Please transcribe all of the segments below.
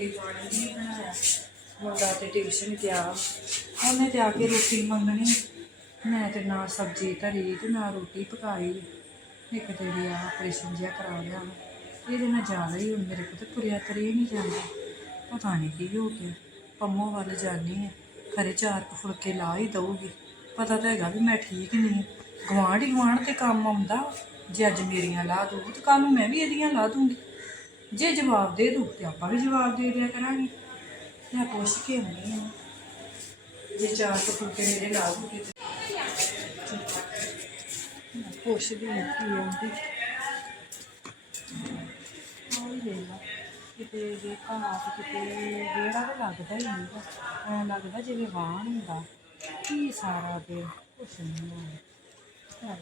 ਰੋਟੀ ਪਾਣੀ ਨਹੀਂ ਬਣਾਇਆ। ਮੁੰਡਾ ਤੇ ਟਿਊਸ਼ਨ ਗਿਆ। ਉਹਨੇ ਤੇ ਕੇ ਰੋਟੀ ਮੰਗਣੀ। ਮੈਂ ਤੇ ਨਾ ਸਬਜ਼ੀ ਧਰੀ ਤੇ ਨਾ ਰੋਟੀ ਪਕਾਈ। ਇੱਕ ਤੇ ਲਿਆ ਆਪਰੇਸ਼ਨ ਜਿਹਾ ਕਰਾ ਲਿਆ। ਵਾ। ਇਹਦੇ ਨਾਲ ਜ਼ਿਆਦਾ ਹੀ ਹੁਣ ਮੇਰੇ ਕੋਲ ਤੇ ਤੁਰਿਆ ਤਰੇ ਨਹੀਂ ਜਾਂਦਾ। ਪਤਾ ਨਹੀਂ ਕੀ ਹੋ ਗਿਆ। ਪੰਮੋ ਵੱਲ ਜਾਣੀ ਹੈ। ਖਰੇ ਚਾਰ ਕੁ ਫੁਲਕੇ ਲਾ ਹੀ ਦਊਗੀ। ਪਤਾ ਤਾਂ ਹੈਗਾ ਵੀ ਮੈਂ ਠੀਕ ਨਹੀਂ ਗਵਾਂਢ ਹੀ ਗਵਾਂਢ ਤੇ ਕੰਮ ਆਉਂਦਾ। ਜੇ ਅੱਜ ਮੇਰੀਆਂ ਲਾ ਦੂ ਤੇ ਕੱਲ ਨੂੰ ਮੈਂ ਵੀ ਇਹਦੀਆਂ ਲਾ ਦੂੰਗੀ। ਜੇ ਜਵਾਬ ਦੇ ਦੂ ਤੇ ਆਪਾਂ ਵੀ ਜਵਾਬ ਦੇ ਦਿਆ ਕਰਾਂਗੇ। ਮੈਂ ਪੁੱਛ ਕੇ ਆਉਂਦੀ ਹਾਂ। ਜੇ ਚਾਰ ਕੁ ਫੁਲਕੇ ਮੇਰੇ ਲਾ ਦੂਗੀ ਤੇ ਪੁੱਛਦੀ ਹਾਂ ਕੀ ਆਉਂਦੀ ਕਿਤੇ ਜੇ ਘਾਹ ਕਿਤੇ ਜਿਹੜਾ ਤਾਂ ਲੱਗਦਾ ਹੀ ਨਹੀਂ ਐਂ ਲੱਗਦਾ ਜਿਵੇਂ ਵਾਹਣ ਹੁੰਦਾ। ਕੀ ਸਾਰਾ ਦਿਨ ਕੁਛ ਨਹੀਂ ਹੋਇਆ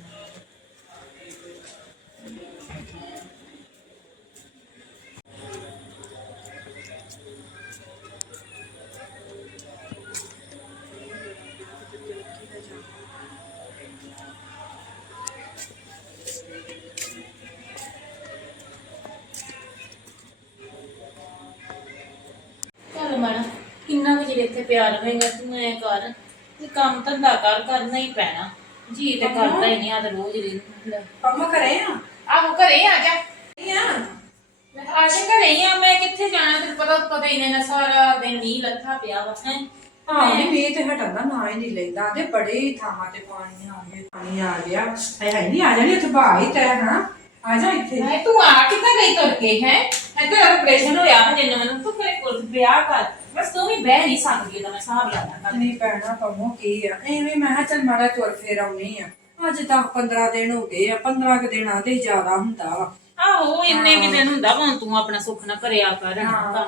ਮਣਾ ਕਿੰਨਾ ਕੁ ਚਿਰ ਇੱਥੇ ਪਿਆ ਰਵੇਂਗਾ ਤੂੰ ਐ ਕਰ ਤੇ ਕੰਮ ਧੰਦਾ ਕਰ ਕਰਨਾ ਹੀ ਪੈਣਾ। ਜੀ ਤੇ ਕਰਦਾ ਹੀ ਨਹੀਂ ਆ ਤੇ ਰੋਜ਼ ਲੈ। ਪੰਮਾ ਕਰੇ ਆ? ਆਹੋ ਘਰੇ ਆ ਜਾ। ਨਹੀਂ ਆ? ਮੈਂ ਆ ਜਾ ਘਰੇ ਹੀ ਆ ਮੈਂ ਕਿੱਥੇ ਜਾਣਾ? ਤੈਨੂੰ ਪਤਾ ਪਤਾ ਹੀ ਨਹੀਂ ਨਾ ਸਾਰਾ ਦਿਨ ਨੀ ਲੱਥਾ ਪਿਆ ਵਾ ਹੈ। ਹਾਂ ਨਹੀਂ ਮੀਂਹ ਤੇ ਹਟਣ ਦਾ ਨਾ ਹੀ ਨਹੀਂ ਲੈਂਦਾ। ਤੇ ਬੜੇ ਥਾਵਾਂ ਤੇ ਪਾਣੀ ਆ ਗਿਆ ਪਾਣੀ ਆ ਗਿਆ। ਹੈ ਹੈ ਨਹੀਂ ਆ ਜਾਣੀ ਇੱਥੇ ਬਾਹਰ ਹੀ ਤੈ ਆ ਜਾ ਇੱਥੇ। ਮੈਂ ਤੂੰ ਆ ਕਿੱਦਾਂ ਗਈ ਤੁਰ ਕੇ ਹੈ? ਇੱਧਰ ਆਪਰੇਸ਼ਨ ਹੋਇਆ ਹਜੇ ਨਵਾਂ ਨੂੰ ਤੂੰ ਕਰੇ ਕੋਲ ਵਿਆਹ ਕਰ। ਬਸ ਤੂੰ ਵੀ ਬਹਿ ਨਹੀਂ ਸਕਦੀ ਤਾਂ ਮੈਂ ਹਿਸਾਬ ਲਾਦਾ ਨਹੀਂ ਪੈਣਾ ਪੰਮੋ ਕੀ ਆ? ਐਵੇਂ ਮੈਂ ਕਿਹਾ ਚੱਲ ਮਾੜਾ ਤੁਰ ਫੇਰ ਆਉਣੀ ਆ। ਅੱਜ ਤਾਂ 15 ਦਿਨ ਹੋ ਗਏ ਆ 15 ਕੁ ਦਿਨਾਂ ਦੇ ਜ਼ਿਆਦਾ ਹੁੰਦਾ ਵਾ। ਆਹੋ ਇੰਨੇ ਕਿ ਦਿਨ ਹੁੰਦਾ ਵਾ ਤੂੰ ਆਪਣਾ ਸੁੱਖ ਨਾ ਕਰਿਆ ਕਰ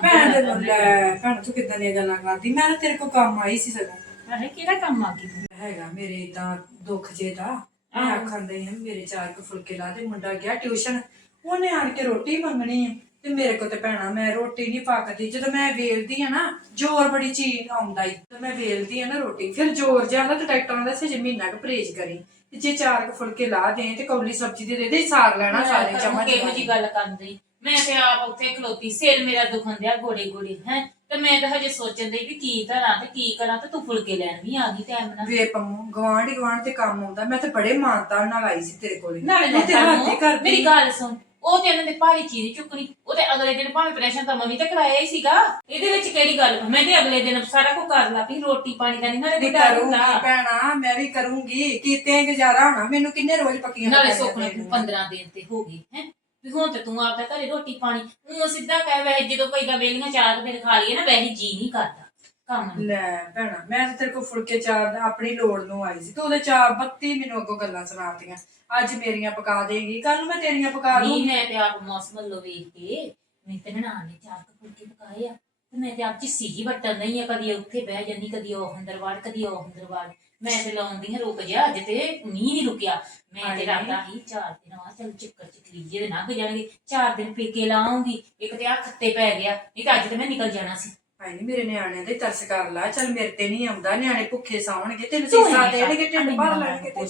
ਭੈਣ ਦੇ ਲੈ ਭੈਣ ਤੂੰ ਕਿੱਦਾਂ ਦੀਆਂ ਗੱਲਾਂ ਕਰਦੀ? ਮੈਂ ਤਾਂ ਤੇਰੇ ਕੋਲ ਕੰਮ ਆਈ ਸੀ ਸਗੋਂ। ਹੈ ਕਿਹੜਾ ਕੰਮ ਆ ਤੂੰ ਹੈਗਾ ਮੇਰੇ ਇਦਾਂ ਦੁੱਖ ਜੇ ਦਾ। ਮੈਂ ਆਖਣ ਹਾਂ ਮੇਰੇ ਚਾਰ ਕੁ ਫੁਲਕੇ ਲਾ ਦੇ ਮੁੰਡਾ ਗਿਆ ਟਿਊਸ਼ਨ। ਉਹਨੇ ਆਣ ਕੇ ਰੋਟੀ ਮੰਗਣੀ ਤੇ ਮੇਰੇ ਕੋਲ ਤੇ ਭੈਣਾ ਮੈਂ ਰੋਟੀ ਨਹੀਂ ਪੱਕਦੀ। ਜਦੋਂ ਮੈਂ ਵੇਲਦੀ ਆ ਨਾ ਜ਼ੋਰ ਬੜੀ ਚੀਜ਼ ਆਉਂਦਾ ਈ। ਤੇ ਮੈਂ ਵੇਲਦੀ ਆ ਨਾ ਰੋਟੀ ਫਿਰ ਜ਼ੋਰ ਜਾਂਦਾ ਤੇ ਡਾਕਟਰਾਂ ਦਾ ਸਜੇ ਮਹੀਨਾ ਕੁ ਪਰਹੇਜ਼ ਕਰੀ। ਤੇ ਜੇ ਚਾਰ ਕੁ ਫੁਲਕੇ ਲਾ ਦੇ ਤੇ ਕੌਲੀ ਸਬਜ਼ੀ ਦੇ ਦੇ ਦੇ ਸਾਰ ਲੈਣਾ ਸਾਰੇ ਚਮਚ ਕਿਹੋ ਜੀ ਗੱਲ ਕਰਦੀ ਮੈਂ ਤੇ ਆਪ ਉੱਥੇ ਖਲੋਤੀ ਸਿਰ ਮੇਰਾ ਦੁਖਣ ਦਿਆ ਗੋੜੇ ਗੋੜੇ ਹੈ? ਤੇ ਮੈਂ ਤਾਂ ਹਜੇ ਸੋਚਣ ਦੀ ਵੀ ਕੀ ਕਰਾਂ ਤੇ ਕੀ ਕਰਾਂ ਤੇ ਤੂੰ ਫੁਲਕੇ ਲੈਣ ਵੀ ਆ ਗਈ ਟਾਈਮ ਨਾਲ। ਵੇ ਪੰਮੂ ਗਵਾਂਢੀ ਗਵਾਂਢ ਤੇ ਕੰਮ ਆਉਂਦਾ ਮੈਂ ਤੇ ਬੜੇ ਮਾਨਤਾ ਨਾਲ ਆਈ ਸੀ ਤੇਰੇ ਕੋਲੇ। ਨਾਲੇ ਤੇ ਹੱਥ ਹੀ ਨਾ ਕਰਦੀ। ਮੇਰੀ ਗੱਲ ਸੁਣ ਉਹ ਤੇ ਇਹਨਾਂ ਦੇ ਭਾਰੀ ਚੀਜ਼ ਚੁੱਕਣੀ ਉਹ ਤੇ ਅਗਲੇ ਦਿਨ ਭਾਵੇਂ ਪ੍ਰੈਸ਼ਨ ਤਾਂ ਮੰਮੀ ਤੇ ਕਰਾਇਆ ਹੀ ਸੀਗਾ। ਇਹਦੇ ਵਿੱਚ ਕਿਹੜੀ ਗੱਲ ਮੈਂ ਤੇ ਅਗਲੇ ਦਿਨ ਸਾਰਾ ਕੁਝ ਕਰ ਲਾ ਵੀ ਰੋਟੀ ਪਾਣੀ ਦਾ ਨਹੀਂ ਨਾਲੇ ਵੀ ਗੁਜ਼ਾਰਾ ਕਰੂੰਗੀ। ਭੈਣਾ ਮੈਂ ਵੀ ਕਰੂੰਗੀ ਕੀਤੇ ਗੁਜ਼ਾਰਾ ਹੋਣਾ ਮੈਨੂੰ ਕਿੰਨੇ ਰੋਜ਼ ਪੱਕੀਆਂ ਨਾਲੇ ਪਕਾਈਆਂ ਸੁੱਖ ਦੇਣੀਆਂ। 15 ਦਿਨ ਤੇ ਹੋ ਗਏ ਹੈ? ਵੀ ਹੁਣ ਤੇ ਤੂੰ ਆਪਦਾ ਘਰੇ ਰੋਟੀ ਪਾਣੀ ਉਹ ਸਿੱਧਾ ਕਹਿ ਵੈ ਜਦੋਂ ਕੋਈ ਦਾ ਵੇਲੀਆਂ ਚਾਰ ਦਿਨ ਖਾ ਲਈਏ ਨਾ ਵੈਸੇ ਜੀ ਨਹੀਂ ਕਰਦਾ ਕੰਮ ਨੂੰ। ਲੈ ਭੈਣਾ ਮੈਂ ਤੇ ਤੇਰੇ ਕੋਲ ਫੁਲਕੇ ਚਾਰ ਦਾ ਆਪਣੀ ਲੋੜ ਨੂੰ ਆਈ ਸੀ ਤੂੰ ਉਹਦੇ ਚਾਰ 32 ਮੈਨੂੰ ਅੱਗੋਂ ਗੱਲਾਂ ਸੁਣਾਤੀਆਂ। ਅੱਜ ਮੇਰੀਆਂ ਪਕਾ ਦੇਗੀ ਕੱਲ ਨੂੰ ਮੈਂ ਤੇਰੀਆਂ ਪਕਾ ਨਹੀਂ ਦੂੰਗੀ। ਮੈਂ ਤੇ ਆਪ ਮੌਸਮ ਵੱਲੋਂ ਵੇਖ ਕੇ ਮੈਂ ਤੇ ਨਣਾ ਨੇ ਚਾਰ ਕੁ ਫੁਲਕੇ ਪਕਾਏ ਆ। ਤੇ ਮੈਂ ਤੇ ਆਪ ਜੀ ਵੱਟਣ ਨਹੀਂ ਆ ਕਦੀ ਉੱਥੇ ਬਹਿ ਜਾਂਦੀ ਕਦੀ ਉਹ ਅੰਦਰ ਵੜ ਕਦੀ ਉਹ ਅੰਦਰ ਵੜ। ਮੈਂ ਤੇ ਲਾਉਂਦੀ ਹਾਂ ਰੁਕ ਜਾ ਅੱਜ ਤੇ ਮੀਂਹ ਨਹੀਂ ਰੁਕਿਆ। ਮੈਂ ਤੇ ਹਾਏ। ਰਾਤਾ ਹੀ ਚਾਰ ਦਿਨ ਆ ਚਲ ਚੱਕਰ ਚਕਰੀ ਜਿਹੇ ਲੰਘ ਜਾਣਗੇ। ਚਾਰ ਦਿਨ ਪੇਕੇ ਲਾਉਂਗੀ ਇੱਕ ਤੇ ਆ ਖੱਤੇ ਪੈ ਗਿਆ ਨਹੀਂ ਤਾਂ ਅੱਜ ਤੇ ਮੈਂ ਨਿਕਲ ਜਾਣਾ ਸੀ। ਹਾਏ ਨੀ ਮੇਰੇ ਨਿਆਣਿਆਂ ਦੇ ਤਰਸ ਕਰ ਲਾ ਚੱਲ ਮੇਰੇ ਤੇ ਨਹੀਂ ਆਉਂਦਾ ਨਿਆਣੇ ਭੁੱਖੇ ਸੌਣਗੇ ਤੈਨੂੰ ਤੂੰ ਸੀਸਾ ਦੇਣਗੇ ਢਿੱਡ ਭਰ ਲੈਣਗੇ ਤੇ।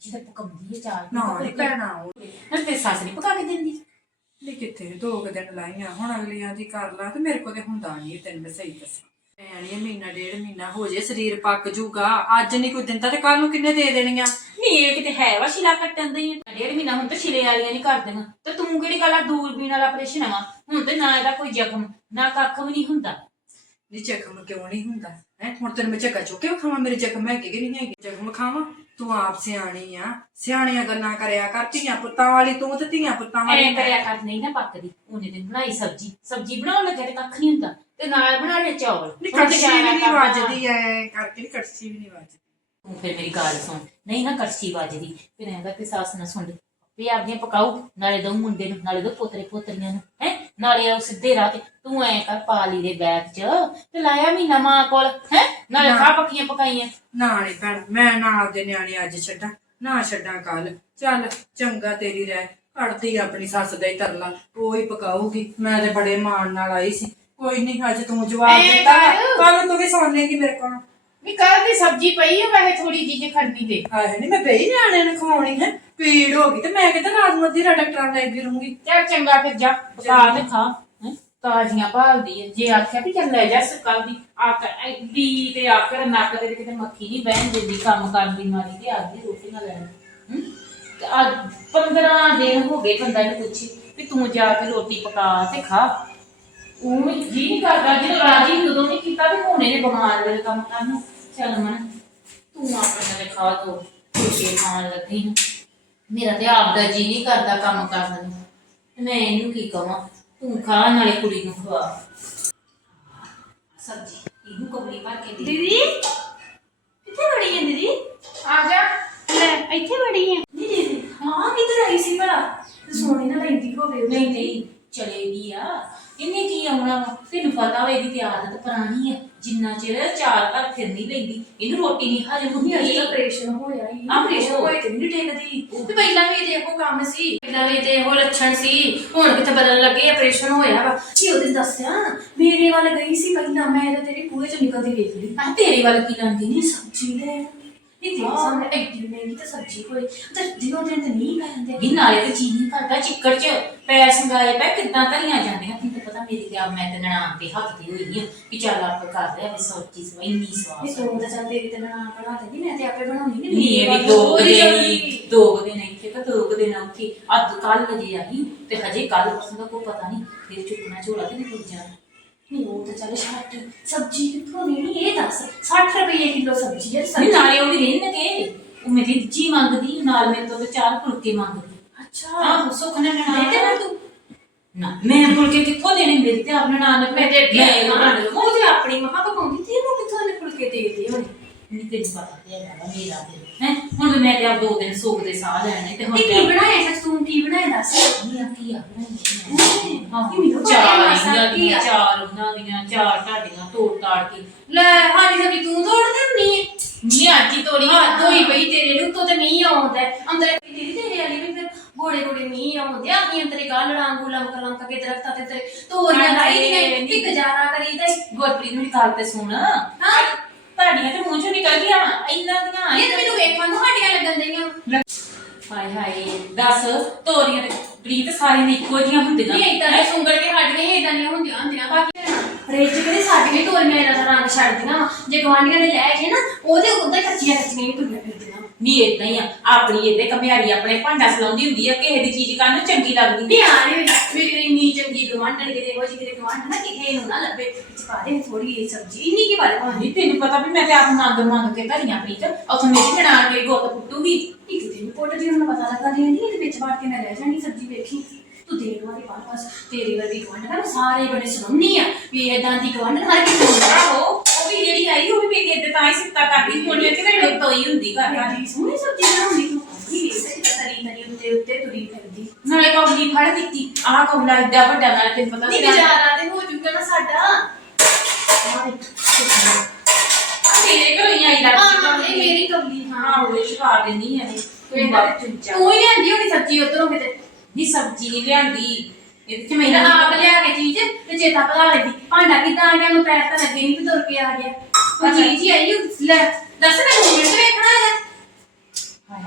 ਜਿਹਦੇ ਪਕਾਉਂਦੀ ਹੈ ਚਾਰ ਨਾ ਨੀ ਭੈਣਾ ਉਹ। ਨਾ ਤੇ ਸੱਸ ਨਹੀਂ ਪਕਾ ਕੇ ਦਿੰਦੀ। ਨਹੀਂ ਕਿੱਥੇ ਦੋ ਕੁ ਦਿਨ ਲਾਈਆਂ ਹੁਣ ਅਗਲੀਆਂ ਦੀ ਕਰ ਲਾ ਤੇ ਮੇਰੇ ਕੋਲ ਤੇ ਹੁੰਦਾ ਨਹੀਂ ਤੈਨੂੰ ਮੈਂ ਸਹੀ ਦੱਸਾਂ। ਮੈਂ ਨਹੀਂ ਮਹੀਨਾ ਡੇਢ ਮਹੀਨਾ ਹੋ ਜੇ ਸਰੀਰ ਪੱਕ ਜੂਗਾ ਅੱਜ ਨਹੀਂ ਕੋਈ ਦਿੰਦਾ ਤੇ ਕੱਲ ਨੂੰ ਕਿੰਨੇ ਦੇ ਦੇਣੀਆਂ? ਨਹੀਂ ਇਹ ਕਿਤੇ ਹੈ ਵਾ ਸ਼ਿਲਾ ਕੱਟਣ ਦੀ। ਡੇਢ ਮਹੀਨਾ ਹੁਣ ਤੇ ਛਿਲੇ ਵਾਲੀਆਂ ਨਹੀਂ ਕਰਦੀਆਂ ਤੇ ਤੂੰ ਕਿਹੜੀ ਗੱਲ ਆ ਦੂਰਬੀਨ ਵਾਲਾ ਆਪਰੇਸ਼ਨ ਵਾ? ਹੁਣ ਤੇ ਨਾ ਇਹਦਾ ਕੋਈ ਜ਼ਖਮ ਨਾ ਕੱਖ ਵੀ ਨਹੀਂ ਹੁੰਦਾ। ਨੀ ਜ਼ਖਮ ਕਿਉਂ ਨਹੀਂ ਹੁੰਦਾ? ਹੈ? ਹੁਣ ਤੈਨੂੰ ਮੈਂ ਝੱਗਾ ਚੁੱਕ ਕੇ ਖਾਵਾਂ ਮੇਰੇ ਜ਼ਖਮ ਹੈਗੇ ਕਿ ਨਹੀਂ ਹੈਗੇ? ਜ਼ਖਮ ਖਾਵਾਂ ਤੂੰ ਆਪ ਸਿਆਣੀ ਆ। ਸਿਆਣੀਆਂ ਗੱਲਾਂ ਕਰਿਆ ਕਰ ਧੀਆਂ ਪੁੱਤਾਂ ਵਾਲੀ ਤੂੰ ਤੇ ਧੀਆਂ ਪੁੱਤਾਂ ਐ ਵਾਲੀ ਕਰਿਆ ਕਰ ਨਹੀਂ ਨਾ ਪੱਕਦੀ। ਉਹਨੇ ਦਿਨ ਬਣਾਈ ਸਬਜੀ। ਸਬਜੀ ਬਣਾਉਣ ਲੱਗੇ ਤੇ ਕੱਖ ਨਹੀਂ ਹੁੰਦਾ। ਤੇ ਨਾਲ ਬਣਾ ਲੈ ਚੌਲ। ਨੀ ਹੁਣ ਤੇ ਕੜਛੀ ਵੀ ਨਹੀਂ ਕਰਨਾ। ਵੱਜਦੀ ਐ ਕਰਕੇ ਨੀ ਕੜਛੀ ਵੀ ਨਹੀਂ ਵੱਜਦੀ। ਤੂੰ ਫਿਰ ਮੇਰੀ ਗੱਲ ਸੁਣ। ਨਹੀਂ ਨਾ ਕੜਛੀ ਵੱਜਦੀ। ਫਿਰ ਐਂਦਾ ਕਿ ਸੱਸ ਨਾ ਸੁਣ। ਵੀ ਆਪਦੀਆਂ ਪਕਾਉ ਨਾਲੇ ਦੋ ਮੁੰਡੇ ਨੂੰ ਨਾਲੇ ਦੋ ਪੋਤਰੇ ਪੋਤਰੀਆਂ ਨੂੰ ਹੈ? ਨਾਲੇ ਉਹ ਸਿੱਧੇ ਰਾਹ ਤੇ ਤੂੰ ਐ ਕਰ ਪਾਲੀ ਦੇ ਬੈਗ 'ਚ ਤੇ ਲਾਇਆ ਮਹੀਨਾ ਮਾਂ ਕੋਲ ਹੈ? ਨਾਲੇ। ਖਾ ਪੱਕੀਆਂ ਪਕਾਈਆਂ। ਨਾ ਨਹੀਂ ਭੈਣ ਮੈਂ ਨਾ ਆਪਦੇ ਨਿਆਣੇ ਅੱਜ ਛੱਡਾਂ ਨਾ ਛੱਡਾਂ ਕੱਲ। ਚੱਲ ਚੰਗਾ ਤੇਰੀ ਰਹਿ ਕੱਢਦੀ ਆਪਣੀ ਸੱਸ ਦਾ ਹੀ ਤਰਲਾ ਉਹ ਹੀ ਪਕਾਊਗੀ। ਮੈਂ ਤੇ ਬੜੇ ਮਾਣ ਨਾਲ ਆਈ ਸੀ। ਕੋਈ ਨਹੀਂ ਅੱਜ ਤੂੰ ਜਵਾਬ ਦਿੱਤਾ। ਕੱਲ ਤੂੰ ਵੀ ਸੁਣਨੇਗੀ ਮੇਰੇ ਕੋਲ। ਵੀ ਕੱਲ ਦੀ ਸਬਜੀ ਪਈ ਆ ਵੈਸੇ ਥੋੜੀ ਜਿਹੀ ਜੇ ਖੜਨੀ ਦੇ। ਆਏ ਨਹੀਂ ਮੈਂ ਪਈ ਨਿਆਣੇ ਨੂੰ ਖਵਾਉਣੀ ਹੈ? ਪੀੜ ਹੋ ਗਈ ਤੇ ਮੈਂ ਕਿਤੇ ਰਾਤ ਮੱਧੀ ਰਾ ਡਾਕਟਰਾਂ ਲੈ ਫਿਰੂੰਗੀ ਚੱਲ ਚੰਗਾ ਫਿਰ ਜਾ ਪਕਾ ਤੇ ਖਾ ਹੈਂ। ਤਾਜ਼ੀਆਂ ਭਾਲਦੀ ਹੈ ਜੇ ਆਖਿਆ ਵੀ ਚੱਲ ਲੈ ਜਾ ਕੱਲ ਦੀ ਆਕ ਐਡੀ ਤੇ ਆਕਰ ਨੱਕ ਦੇ ਕਿਤੇ ਮੱਖੀ ਨਹੀਂ ਬਹਿਣ ਦਿੰਦੀ ਕੰਮ ਕਰਨ ਦੀ ਮਾਰੀ ਤੇ ਆਦੀ ਰੋਟੀ ਨਾ ਲੈਣ। ਹੂੰ? ਤੇ ਅੱਜ 15 ਦਿਨ ਹੋ ਗਏ ਬੰਦਾ ਨੇ ਪੁੱਛੀ ਵੀ ਤੂੰ ਜਾ ਕੇ ਰੋਟੀ ਪਕਾ ਤੇ ਖਾ। ਉਹ ਜੀ ਨਹੀਂ ਕਰਦਾ ਜਦੋਂ ਰਾਜੀ ਉਦੋਂ ਨਹੀਂ ਕੀਤਾ ਤੇ ਹੁਣ ਇਹਨੇ ਬਿਮਾਰ ਵੇਲੇ ਕੰਮ ਕਰਨ ਚੱਲ ਮਨ ਤੂੰ ਆਪਣੇ ਖਾ ਤੋ ਫੁਲਕੇ ਖਾਣ ਲੱਗੀ ਨੂੰ। ਮੇਰਾ ਤੇ ਆਪ ਦਾ ਜੀ ਨਹੀਂ ਕਰਦਾ ਕੰਮ ਕਰਨ ਨੂੰ। ਤੇ ਮੈਂ ਇਹਨੂੰ ਕੀ ਕਵਾਂ? ਤੂੰ ਖਾ ਨਾਲੇ ਕੁੜੀ ਨੂੰ ਖਵਾ। ਸਬਜੀ ਇਹਨੂੰ ਕਬਲੀ ਭਰ ਕੇ ਦੇ। ਦੀਦੀ ਕਿੱਥੇ ਵੜੀ ਹੈ ਦੀਦੀ? ਆ ਜਾ। ਲੈ ਇੱਥੇ ਵੜੀ ਹੈ ਨਹੀਂ ਦੀਦੀ ਹਾਂ ਕਿੱਧਰ ਆਈ ਸੀ ਭਲਾ? ਤੇ ਸੋਨੇ ਨਾਲ ਲੈਂਦੀ ਹੋਵੇ ਨਹੀਂ ਨਹੀਂ ਚਲੇਗੀ ਆ। ਇਹਨੇ ਕੀ ਆਉਣਾ ਵਾ? ਤੈਨੂੰ ਪਤਾ ਵਾ ਇਹਦੀ ਤੇ ਆਦਤ ਪੁਰਾਣੀ ਹੈ ਜਿੰਨਾ ਚਿਰ ਚਾਰ ਘਰ ਫਿਰ ਨਹੀਂ ਲੈਂਦੀ ਇਹਨੂੰ ਰੋਟੀ ਨਹੀਂ ਹਜਮ ਹੁੰਦੀ ਅਜੇ ਆਪਰੇਸ਼ਨ ਹੋਇਆ ਹੀ। ਆਪਰੇਸ਼ਨ। ਹੋਏ ਤੇ ਨਹੀਂ ਟਿਕਦੀ। ਤੇ ਪਹਿਲਾਂ ਵੀ ਇਹਦੇ ਇਹੋ ਕੰਮ ਸੀ ਪਹਿਲਾਂ ਵੀ ਇਹਦੇ ਇਹੋ ਲੱਛਣ ਸੀ ਹੁਣ ਕਿੱਥੇ ਬਦਲਣ ਲੱਗੇ ਆਪਰੇਸ਼ਨ ਹੋਇਆ ਵਾ। ਕੀ ਉਹਦੇ ਦੱਸਿਆ ਮੇਰੇ ਵੱਲ ਗਈ ਸੀ ਪਹਿਲਾਂ ਮੈਂ ਤਾਂ ਤੇਰੀ ਬੂਹੇ ਚ ਨਿਕਲਦੀ ਵੇਖ ਲਈ ਆ ਤੇਰੇ ਵੱਲ ਕੀ ਲੰਦੀ ਨਹੀਂ ਸਬਜ਼ੀ ਲੈ ਇਹ ਤੇਰੇ ਸਾਹਮਣੇ ਐਡੀ ਮਹਿੰਗੀ ਤਾਂ ਸਬਜ਼ੀ ਹੋਏ ਤੇ ਦਿਨੋਂ ਦਿਨ ਤੇ ਨਹੀਂ ਪੈਂਦੇ ਵੀ ਨਾਲੇ ਤੇ ਜੀ ਨਹੀਂ ਕਰਦਾ ਚਿੱਕੜ 'ਚ ਪੈਰ ਸੰਗਾਏ ਪੈ ਕਿੱਦਾਂ ਧਰੀਆਂ ਜਾਂਦੀਆਂ ਤੈਨੂੰ ਤਾਂ ਪਤਾ ਮੇਰੀ ਤੇ ਮੈਂ ਤੇ ਨਨਾਣ ਤੇ ਹੱਥ ਦੀ ਹੋਈ ਆ ਵੀ ਚੱਲ ਆਪ ਕਰ ਲਿਆ ਵੀ ਸੋਚੀ ਸਵਾਈ ਨਹੀਂ ਨਹੀਂ ਸਵਾਦ ਤੂੰ ਤਾਂ ਚੱਲ ਤੇਰੀ ਤੇ ਨਾ ਬਣਾ ਦੇ ਮੈਂ ਤੇ ਆਪੇ ਬਣਾਉਣੀ ਨਹੀਂ ਇਹ ਵੀ ਦੋ ਕੁ ਦਿਨ ਹੀ ਦੋ ਕੁ ਦਿਨ ਇੱਥੇ ਤਾਂ ਦੋ ਕੁ ਦਿਨ ਉੱਥੇ। ਅੱਜ ਕੱਲ ਹਜੇ ਆਈ ਤੇ ਹਜੇ ਕੱਲ ਪਰਸੋਂ ਦਾ ਕੋਈ ਪਤਾ ਨਹੀਂ ਫਿਰ ਚੁੱਕਣਾ ਝੋਲਾ ਤੇ ਨਹੀਂ ਪੁੱਜਾ ਨਹੀਂ ਉਹ ਤਾਂ ਚੱਲ ਛੱਡ ਸਬਜ਼ੀ ਕਿੱਥੋਂ ਲੈਣੀ ਇਹ ਦੱਸ? 60 ਰੁਪਏ ਕਿਲੋ ਸਬਜ਼ੀ ਹੈ ਨਹੀਂ ਨਾਲੇ ਉਹ ਵੀ ਰਹਿਣਗੇ ਉਹ ਮੇਰੀ ਜੀ ਮੰਗਦੀ ਨਾਲ ਮੇਰੇ ਤੋਂ ਤੇ ਚਾਰ ਫੁਲਕੇ ਮੰਗਦੀ। ਅੱਛਾ। ਆਹ ਸੁੱਖ ਨੇ ਦੇ ਨਣਾ। ਦੇ ਫਿਰ ਤੂੰ। ਨਾ ਮੈਂ ਫੁਲਕੇ ਕਿੱਥੋਂ ਦੇਣੇ? ਮੇਰੀ ਤੇ ਆਪਣੇ ਨਾਲ ਮੈਂ ਤੇ ਅੱਗੇ ਮੈਂ ਤੇ ਆਪਣੀ ਮਹਾ ਪਕਾਉਂਦੀ ਇਹਨੂੰ ਕਿੱਥੋਂ ਨੇ ਫੁਲਕੇ ਦੇ ਦੇ ਹੋਣੇ? ਨਹੀਂ ਤੈਨੂੰ ਪਤਾ ਤੇ ਹੈਗਾ ਵਾ ਮੇਰਾ ਤੇ ਹੈ ਹੁਣ ਮੈਂ ਤੇ ਆਪ ਦੋ ਦਿਨ ਸੋਗ ਦੇ ਸਾਹ ਲੈਣੇ ਤੇ ਹੁਣ ਤੇ ਕੀ ਬਣਾਇਆ ਸੱਚ ਤੂੰ ਕੀ ਬਣਾਇਆ ਦੱਸ ਨਹੀਂ ਆ ਕੀ ਆ ਹਾਂ, ਹਾਂ ਕੀ ਮੈਨੂੰ ਚਾਰ ਇਹਨਾਂ ਕੀ ਦੀਆਂ। ਚਾਰ ਉਹਨਾਂ ਦੀਆਂ ਚਾਰ ਢਾਡੀਆਂ ਤੋੜ ਤਾੜ ਕੇ ਲੈ ਸਾਡੀ ਸਬਜ਼ੀ ਤੂੰ ਤੋੜ ਦਿੰਨੀ ਹੈ ਨਹੀਂ ਅੱਜ ਹੀ ਤੋੜੀ ਹਾਂ ਦੋਈ ਪਈ ਤੇਰੇ ਨੂੰ ਉੱਤੋਂ ਤੇ ਮੀਂਹ ਆਉਂਦਾ। ਅੰਦਰ ਦੀਦੀ ਤੇਰੇ ਵਾਲੀ ਵੀ ਫਿਰ ਗੋੜੇ ਗੋੜੇ ਮੀਂਹ ਆਉਂਦੇ ਆ ਅਸੀਂ ਅੰਦਰੇ ਗਾਲ ਲਾਂਗੂ ਲੰਕ ਲੰਕ ਕੇ ਦਰਖਤਾਂ ਤੇ ਤੇਰੇ ਤੋਰੀਆਂ ਲਾਈ ਦੀਆਂ ਇੱਕ ਗੁਜ਼ਾਰਾ ਕਰੀਦਾ। ਗੁਰਪ੍ਰੀਤ ਨੂੰ ਨਿਕਾਲ ਤੇ ਸੁਣ ਹਾਂ। ਤੁਹਾਡੀਆਂ ਤੇ ਮੂੰਹ ਚੋਂ ਨਿਕਲ ਗਈਆਂ ਇੰਨਾ ਦੀਆਂ ਇਹ ਤਾਂ ਮੈਨੂੰ ਵੇਖਣ ਨੂੰ ਹੱਡੀਆਂ ਲੱਗਣ ਦਈਆਂ ਹਾਏ ਹਾਏ ਦੱਸ ਤੋਰੀਆਂ ਤੇ ਪ੍ਰੀਤ ਸਾਰੀਆਂ ਦੀ ਇੱਕੋ ਜੀਆਂ ਹੁੰਦੀਆਂ। ਨਹੀਂ ਇਦਾਂ ਦੇ ਸੁੰਗੜ ਕੇ ਹੱਡੀਆਂ ਹੀ ਇਦਾਂ ਦੀਆਂ ਹੁੰਦੀਆਂ ਹੁੰਦੀਆਂ ਬਾਕੀ ਰੇਜ ਕਿਹੜੇ ਸਾਡੀਆਂ ਹੀ ਤੋਰੀਆਂ ਇਹਦਾ ਦਾ ਰੰਗ ਛੱਡਦੀਆਂ ਵਾਂ। ਜੇ ਗਵਾਂਢੀਆਂ ਨੇ ਲੈ ਕੇ ਨਾ ਉਹਦੇ ਉੱਤੇ ਕੱਚੀਆਂ ਕੱਚੀਆਂ ਹੀ ਤੁਰੀਆਂ ਫਿਰਦੀਆਂ ਨਹੀਂ ਇਦਾਂ ਹੀ ਆ। ਆਪਣੀ ਇਹਦੇ ਕਮਿਆਰੀ ਆਪਣੇ ਭਾਂਡਾ ਸਲਾਉਂਦੀ ਹੁੰਦੀ ਆ ਕਿਸੇ ਦੀ ਚੀਜ਼ ਕਰਨ ਨੂੰ ਚੰਗੀ ਲੱਗਦੀ ਨਹੀਂ ਮੇਰੀ ਇੰਨੀ ਚੰਗੀ ਗਵਾਂਢਣ ਕਿਤੇ ਇਹੋ ਜਿਹੀ ਕਿਤੇ ਗਵਾਂਢਣ ਨਾ ਕਿਸੇ ਨੂੰ ਨਾ ਲੱਭੇ। ਦੇ ਥੋੜੀ ਜਿਹੀ ਸਬਜ਼ੀ ਇੰਨੀ ਕੀ ਬਾਰੇ ਨਹੀਂ ਤੈਨੂੰ ਪਤਾ ਵੀ ਮੈਂ ਤੇ ਆਪ ਮੰਗ ਮੰਗ ਕੇ ਧਰੀਆਂ ਪ੍ਰੀਤ। ਉਥੋਂ ਮੇਰੀ ਨਨਾਣ ਮੇਰੀ ਗੁੱਤ ਪੁੱਟੂਗੀ ਇੱਕ ਦਿਨ ਪੁੱਟ ਦੀ ਉਹਨੂੰ ਪਤਾ ਲੱਗਾ ਦੀ ਨਹੀਂ ਇਹਦੇ ਵਿੱਚ ਵੜ ਕੇ ਮੈਂ ਲੈ ਜਾਣੀ ਸਬਜ਼ੀ ਵੇਖੀ। ਤੂੰ ਦੇਣ ਵਾਲੀ ਬਾਤ ਬਸ। ਤੇਰੀ ਵਰਗੀ ਗਵਾਂਢਣ ਮੈਂ ਸਾਰੇ ਬਣੇ ਸੁਣਨੀ ਆ ਵੀ ਇਦਾਂ ਦੀ ਗਵਾਂਢਣ ਹਰ ਕਿਸੇ ਨੂੰ ਹੁੰਦਾ ਆਹੋ ਉਹ? ਵੀ ਜਿਹੜੀ ਆਈ ਉਹ ਵੀ ਮੇਰੀ ਇੱਜ਼ਤ ਤਾਂ ਹੀ ਸਿੱਤਾ ਕਰਦੀ ਹੁਣ ਇੱਥੇ ਤੇ ਡੁੱਬ ਤੋਈ ਹੁੰਦੀ ਘਰ ਘਰ ਬੜੀ ਸੋਹਣੀ ਸਬਜ਼ੀ ਬਣਾਉਂਦੀ ਤੂੰ? ਵੀ ਵੇਖ ਤੇ ਤਰੀ ਤਰੀ ਉੱਤੇ ਉੱਤੇ ਤੁਰੀ ਫਿਰਦੀ। ਨਾਲੇ ਕੌਲੀ ਫੜ ਦਿੱਤੀ। ਆਹ ਕੌਲਾ ਏਡਾ ਵੱਡਾ ਨਾਲ ਤੈਨੂੰ ਪਤਾ ਨਹੀਂ ਗੁਜ਼ਾਰਾ ਤੇ ਹੋ ਜੂਗਾ ਨਾ ਸਾਡਾ। ਦੇਖ, ਤੇਰੇ ਘਰੋਂ ਹੀ ਆਈ ਲੱਗਦੀ ਹਾਂ ਇਹ ਮੇਰੀ ਕਬਲੀ ਹਾਂ ਹਾਂ ਉਹ ਦਿੰਦੀ ਆ ਇਹ। ਤੂੰ ਬਾਤ ਚੁੰਚਾ ਤੂੰ ਹੀ ਲਿਆਂਦੀ ਹੋਣੀ ਸਬਜ਼ੀ ਉਧਰੋਂ ਕਿਤੇ? ਨਹੀਂ ਸਬਜ਼ੀ ਨਹੀਂ ਲਿਆਂਦੀ। ਇਹਦੇ ਚ ਮੈਂ ਮੈਨੂੰ ਆਪ ਲਿਆ ਕੇ ਚੀਜ਼ ਤੇ ਚੇਤਾ ਭੁਲਾ ਲੈਂਦੀ। ਭਾਂਡਾ ਕਿੱਦਾਂ ਆ ਗਿਆ? ਨੂੰ ਪੈਰ ਤਾਂ ਲੱਗੇ ਨਹੀਂ ਵੀ ਤੁਰ ਕੇ ਆ ਗਿਆ। ਉਹ। ਚੀਜ਼ ਹੀ ਆਈ ਉਹ ਲੈ ਦੱਸ ਮੈਂ ਦੋ ਮਿੰਟ ਵੇਖਣਾ ਹੈ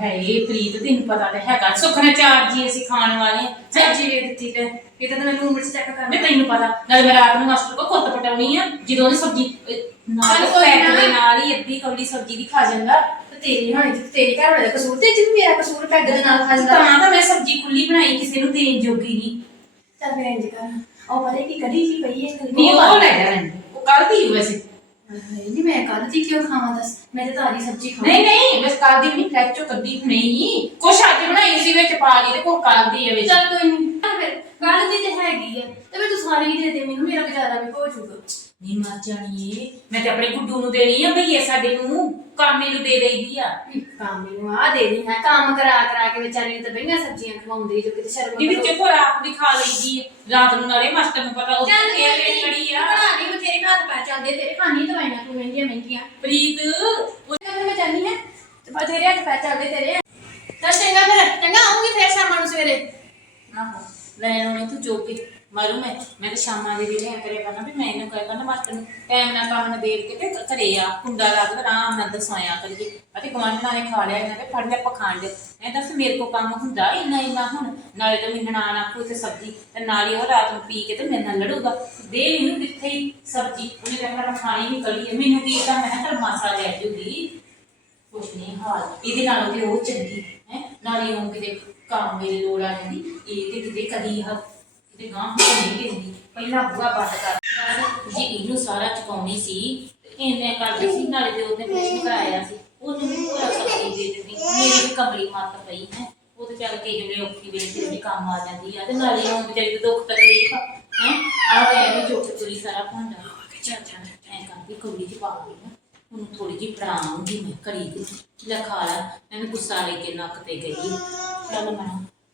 ਹਾਏ ਪ੍ਰੀਤ ਤੈਨੂੰ ਪਤਾ ਤਾਂ ਹੈਗਾ। ਸੁੱਖ ਨੇ ਚਾਰ ਜੀ ਅਸੀਂ ਖਾਣ ਵਾਲੇ ਆ। ਸਬਜ਼ੀ ਦੇ ਦਿੱਤੀ ਲੈ ਇਹ ਤਾਂ ਮੈਂ ਨੂੰਬਰ ਚੈੱਕ ਮੈਂ ਕਰਨਾ ਤੈਨੂੰ ਪਤਾ। ਨਾਲੇ ਮੈਂ ਰਾਤ ਨੂੰ ਮਾਸਟਰ ਕੋ ਖੁੱਤ ਪਟਾਉਣੀ ਆ। ਜਦੋਂ ਉਹਨੇ ਸਬਜ਼ੀ ਅਹ, ਨਾਲ ਚੱਲ ਕੋਈ ਨਾ। ਦੇ ਨਾਲ ਹੀ ਅੱਧੀ ਕੌਲੀ ਸਬਜ਼ੀ ਦੀ ਖਾ ਜਾਂਦਾ। ਤੇ ਤੇਰੀ ਹੋਣੀ ਤੇ ਤੇਰੀ ਘਰ ਵਾਲੇ ਦਾ ਕਸੂਰ ਤੇ ਜਿਵੇਂ ਮੇਰਾ ਕਸੂਰ ਪੈਗ ਦੇ ਨਾਲ ਖਾ ਜਾਂਦਾ। ਤਾਂ ਤਾਂ ਮੈਂ ਸਬਜ਼ੀ ਖੁੱਲੀ ਬਣਾਈ ਕਿਸੇ ਨੂੰ ਦੇਣ ਜੋਗੀ ਨਹੀਂ। ਚੱਲ ਫਿਰ ਇੰਜ ਕਰ। ਉਹ ਪਰੇ ਕੀ ਕੜੀ ਜੀ ਪਈ ਹੈ ਨਹੀਂ ਉਹ ਲੈ ਜਾ ਰਹਿਣ ਦੇ। ਉਹ ਕੱਲ ਦੀ ਵੈਸੇ। ਨਹੀਂ ਮੈਂ ਕੱਲ ਦੀ ਕਿਉਂ ਖਾਵਾਂ ਦੱਸ। ਮੈਂ ਤੇ ਤਾਰੀ ਸਬਜ਼ੀ ਖਾਵਾਂ। ਨਹੀਂ ਨਹੀਂ ਬਸ ਕੱਲ ਦੀ ਵੀ ਨਹੀਂ ਫਲੈਚ ਚੋਂ ਕੱਢੀ ਨਹੀਂ ਕੁਛ ਅੱਜ ਬਣਾਈ ਸੀ ਵਿੱਚ ਪਾ ਲਈ ਤੇ ਕੋ ਕੱਲ ਦੀ ਹੈ ਵਿੱਚ। ਚੱਲ ਕੋਈ ਨਹੀਂ ਕੱਲ ਦੀ ਤੇ ਹੈਗੀ ਹੈ ਤੇ ਫਿਰ ਤੂੰ ਸਾਰੀ ਹੀ ਦੇ ਦੇ ਮੈਨੂੰ ਮੇਰਾ ਗੁਜ਼ਾਰਾ ਵੀ ਹੋ ਜਾਊਗਾ। ਨਹੀਂ ਮਰ ਜਾਣੀ ਏ। ਮੈਂ ਤੇ ਆਪਣੇ ਗੁੱਡੂ ਨੂੰ ਦੇਣੀ ਆ ਭਈਏ ਸਾਡੇ ਨੂੰ ਕਾਮੇ ਨੂੰ ਦੇ ਦੇਈਦੀ ਆ। ਕੰਮ ਮੈਨੂੰ ਆ ਦੇ ਨਹੀਂ ਹੈ ਕੰਮ ਕਰਾ ਕਰਾ ਕੇ ਵਿਚਾਰੀ ਨੂੰ ਤਾਂ ਬਈਆਂ ਸਬਜ਼ੀਆਂ ਖਵਾਉਂਦੀ ਜੋ ਕਿਤੇ ਸ਼ਰਮ ਇਹ ਵਿੱਚ ਖੁਰਾਕ ਵੀ ਖਾ ਲਈਦੀ ਏ। ਰਾਤ ਨੂੰ ਨਾਲੇ ਮਾਸਟਰ ਨੂੰ ਪਤਾ ਉਹ ਚੱਲ ਤੇ ਕੋਈ ਕੜੀ ਆ। ਬਣਾ ਲਈ ਤੇਰੇ ਹੱਥ ਪੈ ਚੱਲਦੇ ਤੇਰੇ ਖਾਣੀ ਦਵਾਈਆਂ ਤੂੰ ਮਹਿੰਗੀਆਂ ਮਹਿੰਗੀਆਂ। ਪ੍ਰੀਤ ਉਹ ਤੇ ਮੈਂ ਜਾਨੀ ਹੈ ਤੇ ਬਾ ਤੇਰੇ ਹੱਥ ਪੈ ਚੱਲਦੇ ਤੇਰੇ। ਚੱਲ ਚੰਗਾ ਫਿਰ ਚੰਗਾ ਆਉਂਗੀ ਫਿਰ ਸ਼ਾਮਾਂ ਨੂੰ ਸਵੇਰੇ। ਆਹੋ ਲੈਣ ਆਉਣੀ ਤੂੰ ਚੋਕੇ ਮਾਰੂ ਮੈਂ। ਮੈਂ ਤਾਂ ਸ਼ਾਮਾਂ ਦੇ ਵੇਲੇ ਐ ਕਰਿਆ ਕਰਨਾ ਵੀ ਮੈਂ ਇਹਨੂੰ ਕਹਿ ਕਰਨਾ ਮਾਸਟਰ ਨੂੰ ਟਾਈਮ ਨਾਲ ਕੰਮ ਨਿਬੇੜ ਕੇ ਤੇ ਘਰੇ ਆ, ਕੁੰਡਾ ਲਾ ਕੇ ਆਰਾਮ ਨਾਲ ਦਸਾਇਆ ਕਰੀਏ। ਅਤੇ ਗਵਾਂਢਣਾਂ ਨੇ ਖਾ ਲਿਆ ਇਹਨਾਂ ਦੇ, ਫੜ ਲਿਆ ਪਖੰਡ। ਐ ਦੱਸ ਮੇਰੇ ਕੋ ਕੰਮ ਹੁੰਦਾ ਇੰਨਾ ਇੰਨਾ ਹੁਣ? ਨਾਲੇ ਤਾਂ ਮੈਨੂੰ ਨਾਨ ਆਖੂ ਤੇ ਸਬਜ਼ੀ, ਤੇ ਨਾਲੇ ਉਹ ਰਾਤ ਨੂੰ ਪੀ ਕੇ ਤੇ ਮੇਰੇ ਨਾਲ ਲੜੂਗਾ। ਦੇ ਮੈਨੂੰ ਕਿੱਥੇ ਹੀ ਸਬਜ਼ੀ? ਉਹਨੇ ਕਹਿੰਦਾ ਮੈਂ ਖਾਣੀ ਨਹੀਂ ਕਲੀ ਮੈਨੂੰ ਕੀ ਤਾਂ ਮੈਂ ਕਿਹਾ ਮਾਸਾ ਲੈ ਜੂਗੀ। ਕੁਛ ਨਹੀਂ ਹਾਲ। ਇਹਦੇ ਨਾਲੋਂ ਤੇ ਉਹ ਚੰਗੀ, ਹੈ? ਨਾਲੇ ਉਹ ਕਿਤੇ ਕੰਮ ਮੇਰੀ ਲੋੜ ਆ ਜਾਂਦੀ ਇਹ ਤੇ ਕਿਤੇ ਕਦੀ ਹ ਕਿਤੇ ਗਾਂ ਨਹੀਂ ਦਿੰਦੀ ਪਹਿਲਾਂ ਬੁਆ ਬੰਦ ਕਰ ਜੇ ਇਹਨੂੰ ਸਾਰਾ ਚੁਕਾਉਣੀ ਸੀ ਤੇ ਇਹਨੇ ਕਰਦੀ ਸੀ ਨਾਲੇ ਤੇ ਉਹਨੇ ਕੁਛ ਕਰਾਇਆ ਸੀ। ਉਹਨੂੰ ਵੀ ਪੂਰਾ ਸਬਜ਼ੀ ਦੇ ਦਿੰਦੀ ਮੇਰੀ ਵੀ ਕਮਲੀ ਮੱਤ ਪਈ ਹੈ। ਉਹ ਤੇ ਚੱਲ ਕਿਸੇ ਵੇਲੇ ਔਖੀ ਵੇਲੇ ਤੇ ਵੀ ਕੰਮ ਆ ਜਾਂਦੀ ਆ ਤੇ ਨਾਲੇ ਉਹ ਵਿਚਾਰੀ ਦੇ ਦੁੱਖ ਤਕਲੀਫ ਹੈ? ਆ ਤੇ ਐਵੇਂ ਚੁੱਕ ਚੁਰੀ ਸਾਰਾ ਭਾਂਡਾ। ਚੱਲ ਐ ਕਰਦੀ ਕੌਲੀ ਚ ਪਾ ਗਈ ਉਹਨੂੰ ਥੋੜੀ ਜਿਹੀ ਪੜਾਉਂਗੀ ਮੈਂ ਘੜੀ ਦੀ ਲੈ ਖਾ ਲਾ? ਇਹਨੂੰ ਗੁੱਸਾ ਲੈ ਕੇ ਨੱਕ ਤੇ ਗਈ। ਚੱਲ ਮੈਂ।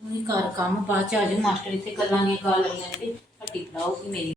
ਉਹਨੇ ਘਰ ਕੰਮ ਬਾਅਦ ਚ ਆ ਜਾ ਮਾਸਟਰ ਇੱਥੇ ਗੱਲਾਂ ਦੀਆਂ ਗੱਲ ਆਈਆਂ ਤੇ ਹੱਟੀ ਪੜਾਉਗੀ ਮੇਰੀ।